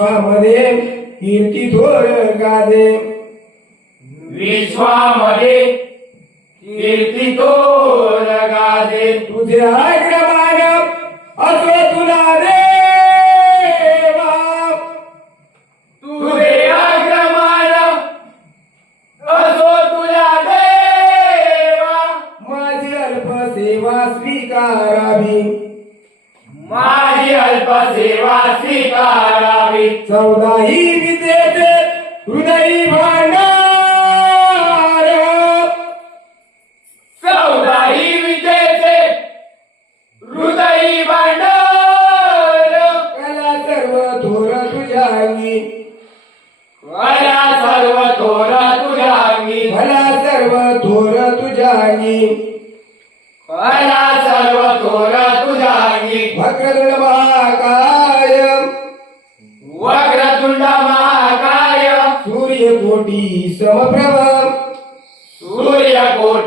विश्वामध्ये कीर्ती थोर गाजे. विश्वामध्ये कीर्ती थोर गाजे. तुझे आग्रह माग Não daí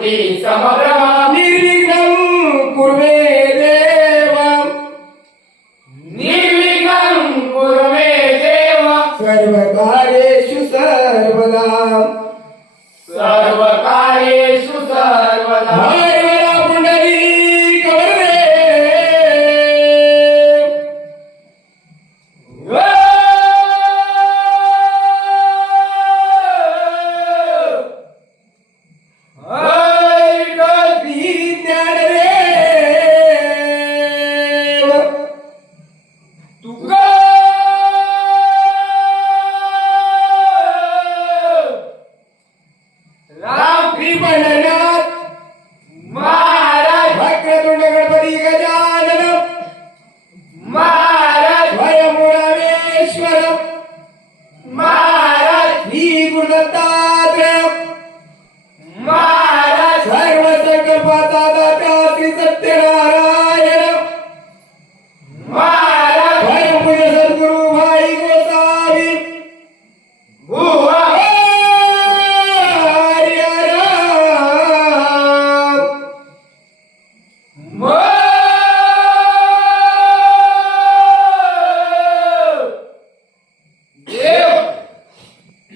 Bhakti Samagra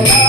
Oh,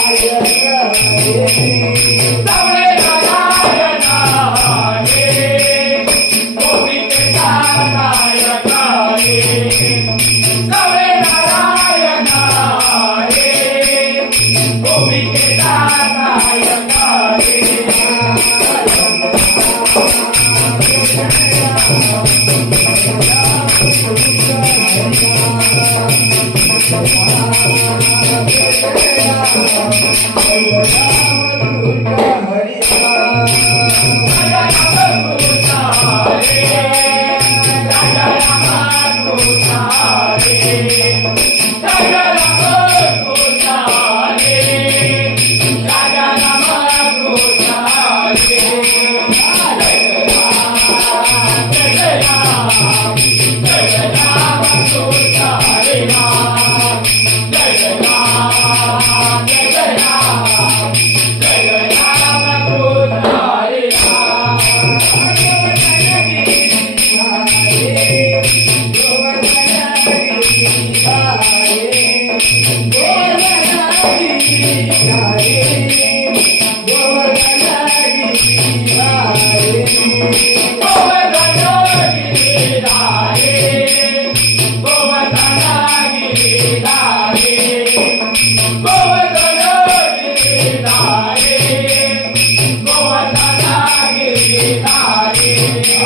Yeah. Amém.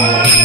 Bye.